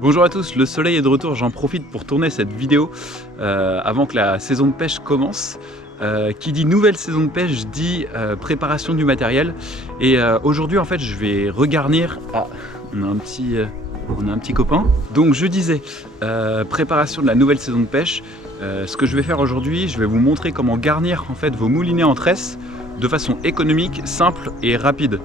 Bonjour à tous, le soleil est de retour, j'en profite pour tourner cette vidéo avant que la saison de pêche commence. Qui dit nouvelle saison de pêche dit préparation du matériel. Et aujourd'hui en fait je vais regarnir... Ah, on a un petit copain. Donc je disais, préparation de la nouvelle saison de pêche. Ce que je vais faire aujourd'hui, je vais vous montrer comment garnir en fait vos moulinets en tresse de façon économique, simple et rapide.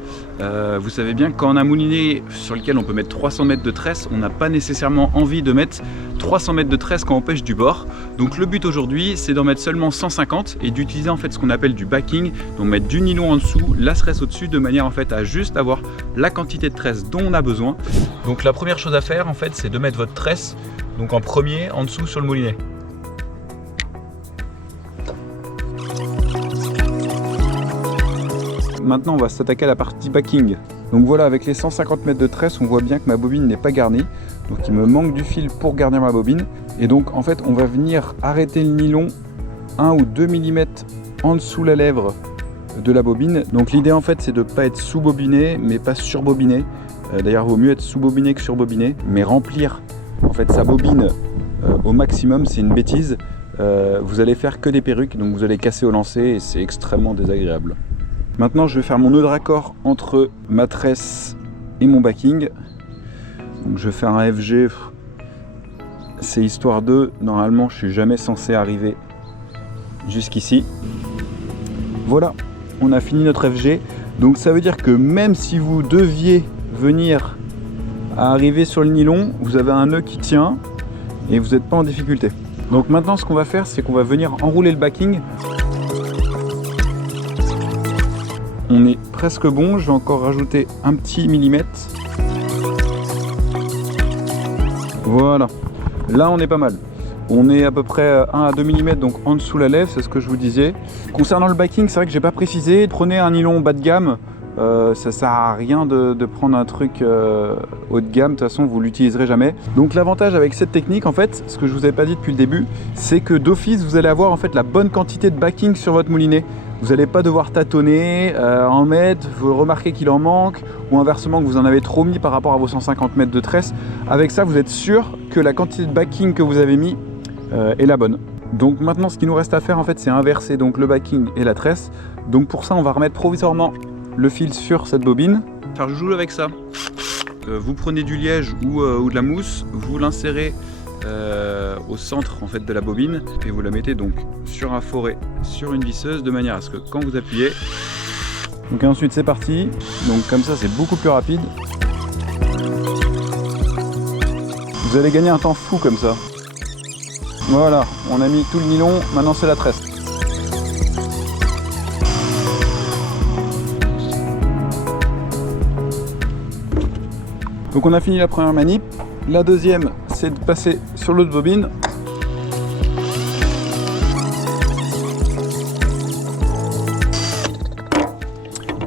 Vous savez bien que quand on a un moulinet sur lequel on peut mettre 300 mètres de tresse, on n'a pas nécessairement envie de mettre 300 mètres de tresse quand on pêche du bord. Donc le but aujourd'hui, c'est d'en mettre seulement 150 et d'utiliser en fait ce qu'on appelle du backing, donc mettre du nylon en dessous, la tresse au-dessus, de manière en fait à juste avoir la quantité de tresse dont on a besoin. Donc la première chose à faire en fait, c'est de mettre votre tresse donc en premier en dessous sur le moulinet. Maintenant on va s'attaquer à la partie backing. Donc voilà, avec les 150 mètres de tresse, on voit bien que ma bobine n'est pas garnie. Donc il me manque du fil pour garnir ma bobine. Et donc en fait on va venir arrêter le nylon 1 ou 2 mm en dessous la lèvre de la bobine. Donc l'idée en fait c'est de ne pas être sous-bobiné mais pas sur-bobiné. D'ailleurs il vaut mieux être sous-bobiné que sur-bobiné. Mais remplir en fait sa bobine au maximum, c'est une bêtise. Vous allez faire que des perruques, donc vous allez casser au lancer et c'est extrêmement désagréable. Maintenant je vais faire mon nœud de raccord entre ma tresse et mon backing. Donc je fais un FG, c'est histoire de, normalement je suis jamais censé arriver jusqu'ici. Voilà, on a fini notre FG. Donc ça veut dire que même si vous deviez venir à arriver sur le nylon, vous avez un nœud qui tient et vous n'êtes pas en difficulté. Donc maintenant ce qu'on va faire, c'est qu'on va venir enrouler le backing. On est presque bon, je vais encore rajouter un petit millimètre. Voilà, là on est pas mal. On est à peu près 1 à 2 mm donc en dessous la lèvre, c'est ce que je vous disais. Concernant le backing, c'est vrai que j'ai pas précisé. Prenez un nylon bas de gamme, ça sert à rien de prendre un truc haut de gamme, de toute façon vous l'utiliserez jamais. Donc l'avantage avec cette technique en fait, ce que je vous avais pas dit depuis le début, c'est que d'office vous allez avoir en fait la bonne quantité de backing sur votre moulinet. Vous n'allez pas devoir tâtonner, en mettre, vous remarquez qu'il en manque, ou inversement que vous en avez trop mis par rapport à vos 150 mètres de tresse. Avec ça, vous êtes sûr que la quantité de backing que vous avez mis est la bonne. Donc maintenant, ce qu'il nous reste à faire, en fait, c'est inverser donc, le backing et la tresse. Donc pour ça, on va remettre provisoirement le fil sur cette bobine. Faire joujou avec ça. Vous prenez du liège ou de la mousse, vous l'insérez au centre en fait de la bobine et vous la mettez donc sur un forêt, sur une visseuse, de manière à ce que quand vous appuyez, donc ensuite c'est parti, donc comme ça c'est beaucoup plus rapide. Vous allez gagner un temps fou comme ça. Voilà, on a mis tout le nylon, maintenant c'est la tresse. Donc on a fini la première manip. La deuxième, c'est de passer sur l'autre bobine.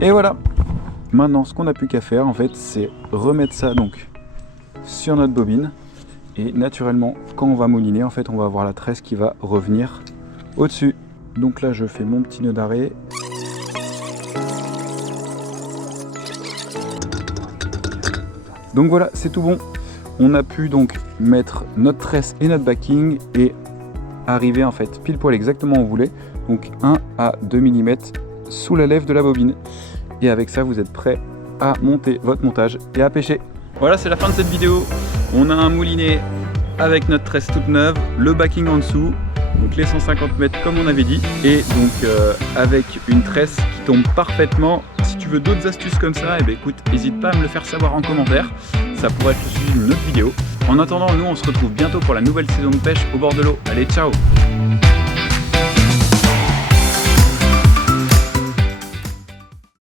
Et voilà. Maintenant, ce qu'on n'a plus qu'à faire, en fait, c'est remettre ça donc sur notre bobine. Et naturellement, quand on va mouliner, en fait, on va avoir la tresse qui va revenir au-dessus. Donc là, je fais mon petit nœud d'arrêt. Donc voilà, c'est tout bon. On a pu donc mettre notre tresse et notre backing et arriver en fait pile poil exactement où on voulait. Donc 1 à 2 mm sous la lèvre de la bobine. Et avec ça, vous êtes prêt à monter votre montage et à pêcher. Voilà, c'est la fin de cette vidéo. On a un moulinet avec notre tresse toute neuve, le backing en dessous, donc les 150 mètres comme on avait dit. Et donc avec une tresse qui tombe parfaitement. Si tu veux d'autres astuces comme ça, eh bien, écoute, n'hésite pas à me le faire savoir en commentaire. Ça pourrait être le sujet d'une autre vidéo. En attendant, nous on se retrouve bientôt pour la nouvelle saison de pêche au bord de l'eau. Allez, ciao!